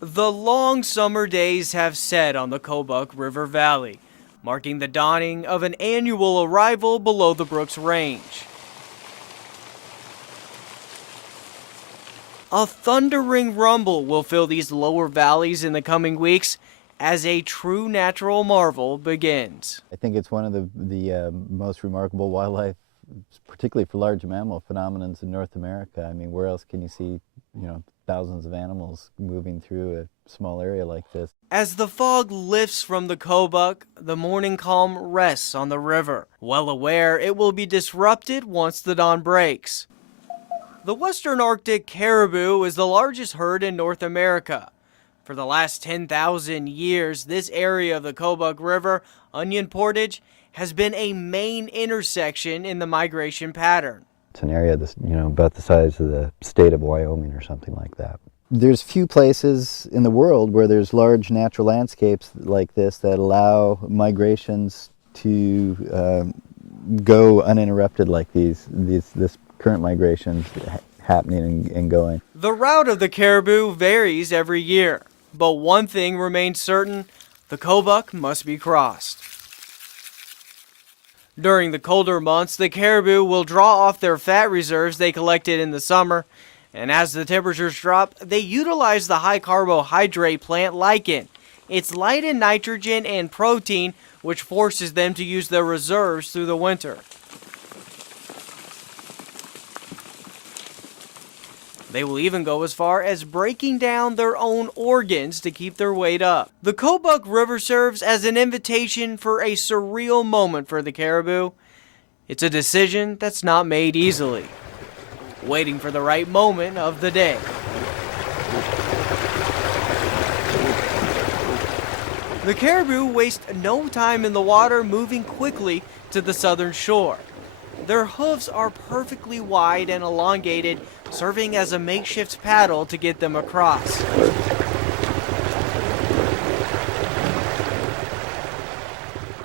The long summer days have set on the Kobuk River Valley, marking the dawning of an annual arrival below the Brooks Range. A thundering rumble will fill these lower valleys in the coming weeks as a true natural marvel begins. I think it's one of the most remarkable wildlife, particularly for large mammal phenomenons in North America. I mean, where else can you see, thousands of animals moving through a small area like this? As the fog lifts from the Kobuk, the morning calm rests on the river, well aware it will be disrupted once the dawn breaks. The Western Arctic caribou is the largest herd in North America. For the last 10,000 years, this area of the Kobuk River, Onion Portage, has been a main intersection in the migration pattern. It's an area that's, about the size of the state of Wyoming or something like that. There's few places in the world where there's large natural landscapes like this that allow migrations to go uninterrupted like this current migrations happening and going. The route of the caribou varies every year, but one thing remains certain: the Kobuk must be crossed. During the colder months, the caribou will draw off their fat reserves they collected in the summer, and as the temperatures drop, they utilize the high carbohydrate plant lichen. It's light in nitrogen and protein, which forces them to use their reserves through the winter. They will even go as far as breaking down their own organs to keep their weight up. The Kobuk River serves as an invitation for a surreal moment for the caribou. It's a decision that's not made easily, waiting for the right moment of the day. The caribou waste no time in the water, moving quickly to the southern shore. Their hooves are perfectly wide and elongated, serving as a makeshift paddle to get them across.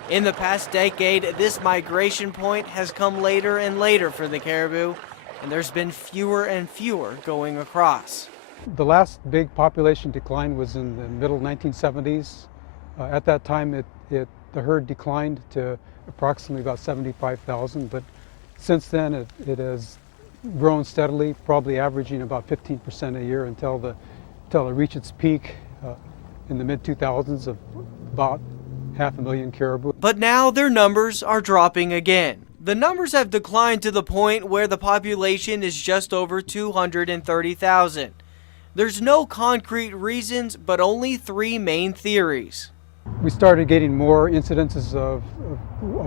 In the past decade, this migration point has come later and later for the caribou, and there's been fewer and fewer going across. The last big population decline was in the middle 1970s. At that time, the herd declined to approximately about 75,000, but since then it has grown steadily, probably averaging about 15% a year until it reached its peak in the mid-2000s of about 500,000 caribou. But now their numbers are dropping again. The numbers have declined to the point where the population is just over 230,000. There's no concrete reasons, but only three main theories. We started getting more incidences of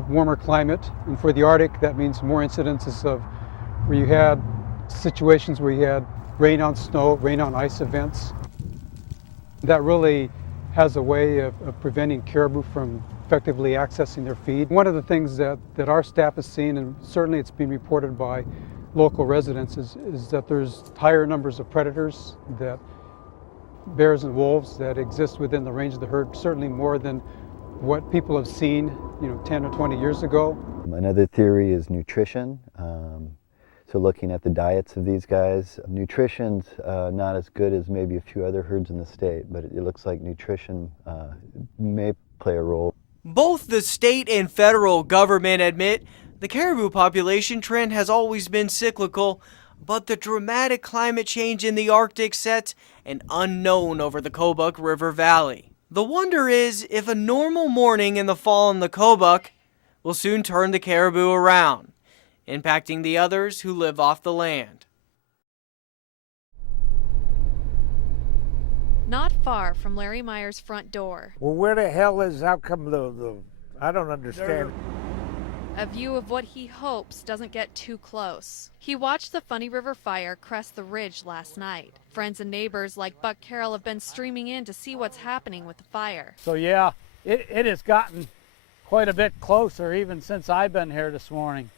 warmer climate, and for the Arctic that means more incidences of where you had situations where you had rain on snow, rain on ice events. That really has a way of preventing caribou from effectively accessing their feed. One of the things that our staff has seen, and certainly it's been reported by local residents, is that there's higher numbers of predators, that bears and wolves that exist within the range of the herd, certainly more than what people have seen 10 or 20 years ago. Another theory is nutrition. So looking at the diets of these guys, nutrition's not as good as maybe a few other herds in the state, but it looks like nutrition may play a role. Both the state and federal government admit the caribou population trend has always been cyclical, but the dramatic climate change in the Arctic sets an unknown over the Kobuk River Valley. The wonder is if a normal morning in the fall in the Kobuk will soon turn the caribou around, impacting the others who live off the land. Not far from Larry Meyer's front door. Well, where the hell is, how come I don't understand. A view of what he hopes doesn't get too close. He watched the Funny River fire crest the ridge last night. Friends and neighbors like Buck Carroll have been streaming in to see what's happening with the fire. So yeah, it has gotten quite a bit closer even since I've been here this morning,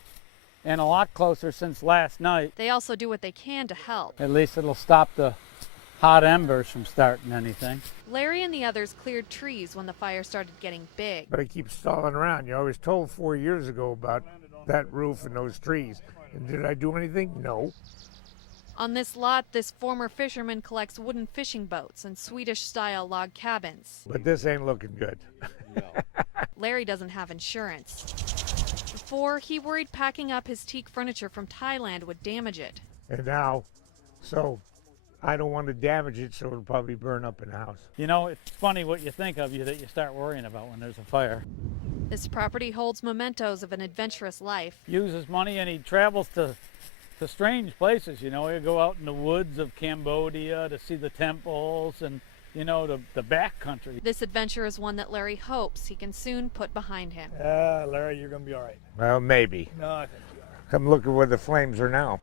and a lot closer since last night. They also do what they can to help. At least it'll stop the hot embers from starting anything. Larry and the others cleared trees when the fire started getting big. But I keep stalling around. I was told 4 years ago about that roof and those trees. And did I do anything? No. On this lot, this former fisherman collects wooden fishing boats and Swedish-style log cabins. But this ain't looking good. Larry doesn't have insurance. Before, he worried packing up his teak furniture from Thailand would damage it. And now, so I don't want to damage it, so it'll probably burn up in the house. You know, it's funny what you think of that you start worrying about when there's a fire. This property holds mementos of an adventurous life. Uses money and he travels to strange places, you know. He'll go out in the woods of Cambodia to see the temples and, you know, the back country. This adventure is one that Larry hopes he can soon put behind him. Larry, you're going to be all right. Well, maybe. No, I think you are. Come look at where the flames are now.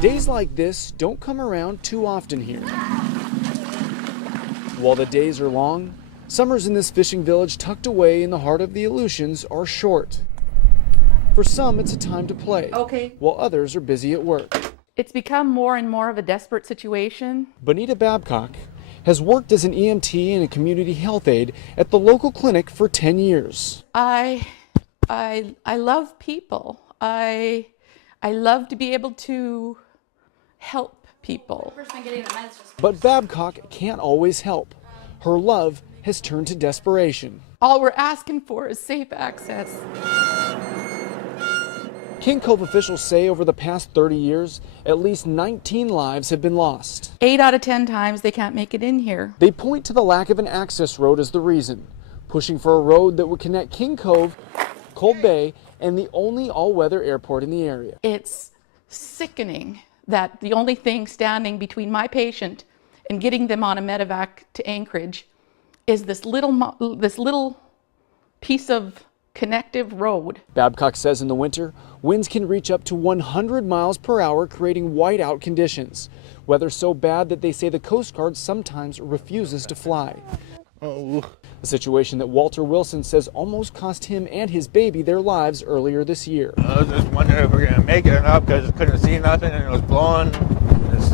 Days like this don't come around too often here. While the days are long, summers in this fishing village tucked away in the heart of the Aleutians are short. For some, it's a time to play, while others are busy at work. It's become more and more of a desperate situation. Bonita Babcock has worked as an EMT and a community health aide at the local clinic for 10 years. I love people. I love to be able to help people. But Babcock can't always help. Her love has turned to desperation. All we're asking for is safe access. King Cove officials say over the past 30 years, at least 19 lives have been lost. 8 out of 10 times they can't make it in here. They point to the lack of an access road as the reason, pushing for a road that would connect King Cove, Cold Bay, and the only all-weather airport in the area. It's sickening that the only thing standing between my patient and getting them on a medevac to Anchorage is this little piece of connective road. Babcock says in the winter, winds can reach up to 100 miles per hour, creating whiteout conditions. Weather so bad that they say the Coast Guard sometimes refuses to fly. A situation that Walter Wilson says almost cost him and his baby their lives earlier this year. I was just wondering if we were going to make it or not because I couldn't see nothing and it was blowing. There's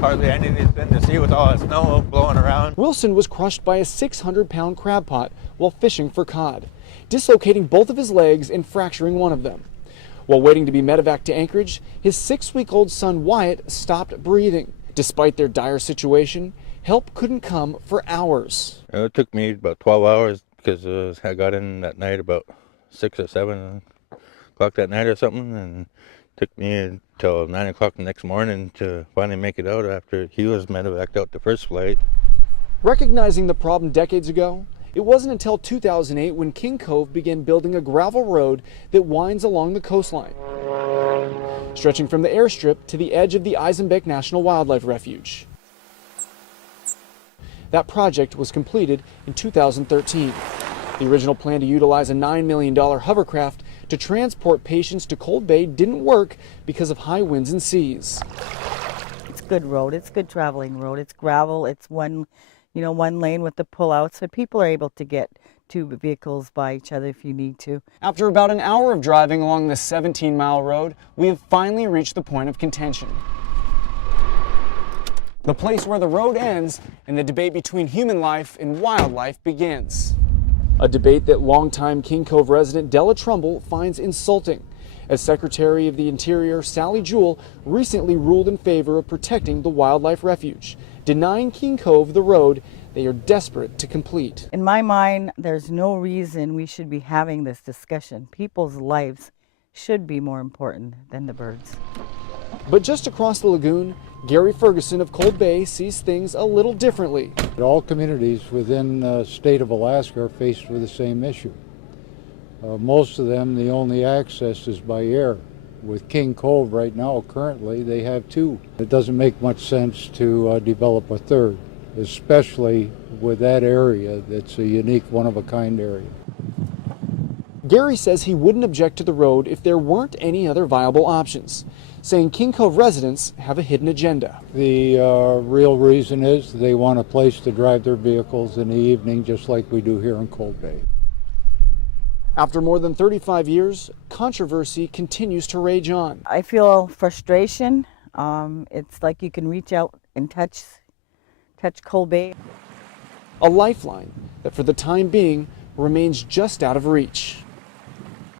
hardly anything to see with all the snow blowing around. Wilson was crushed by a 600-pound crab pot while fishing for cod, dislocating both of his legs and fracturing one of them. While waiting to be medevaced to Anchorage, his 6-week-old son Wyatt stopped breathing. Despite their dire situation, help couldn't come for hours. It took me about 12 hours because I got in that night about 6 or 7 o'clock that night or something, and it took me until 9 o'clock the next morning to finally make it out after he was medevaced out the first flight. Recognizing the problem decades ago, it wasn't until 2008 when King Cove began building a gravel road that winds along the coastline, stretching from the airstrip to the edge of the Eisenbeck National Wildlife Refuge. That project was completed in 2013. The original plan to utilize a $9 million hovercraft to transport patients to Cold Bay didn't work because of high winds and seas. It's a good road. It's a good traveling road. It's gravel. It's one lane with the pullout, so people are able to get 2 vehicles by each other if you need to. After about an hour of driving along this 17-mile road, we have finally reached the point of contention. The place where the road ends and the debate between human life and wildlife begins. A debate that longtime King Cove resident Della Trumbull finds insulting, as Secretary of the Interior Sally Jewell recently ruled in favor of protecting the wildlife refuge, denying King Cove the road they are desperate to complete. In my mind, there's no reason we should be having this discussion. People's lives should be more important than the birds. But just across the lagoon, Gary Ferguson of Cold Bay sees things a little differently. All communities within the state of Alaska are faced with the same issue. Most of them, the only access is by air. With King Cove right now, currently, they have 2. It doesn't make much sense to develop a third, especially with that area that's a unique, one-of-a-kind area. Gary says he wouldn't object to the road if there weren't any other viable options, saying King Cove residents have a hidden agenda. The real reason is they want a place to drive their vehicles in the evening, just like we do here in Cold Bay. After more than 35 years, controversy continues to rage on. I feel frustration. It's like you can reach out and touch Cold Bay. A lifeline that for the time being remains just out of reach.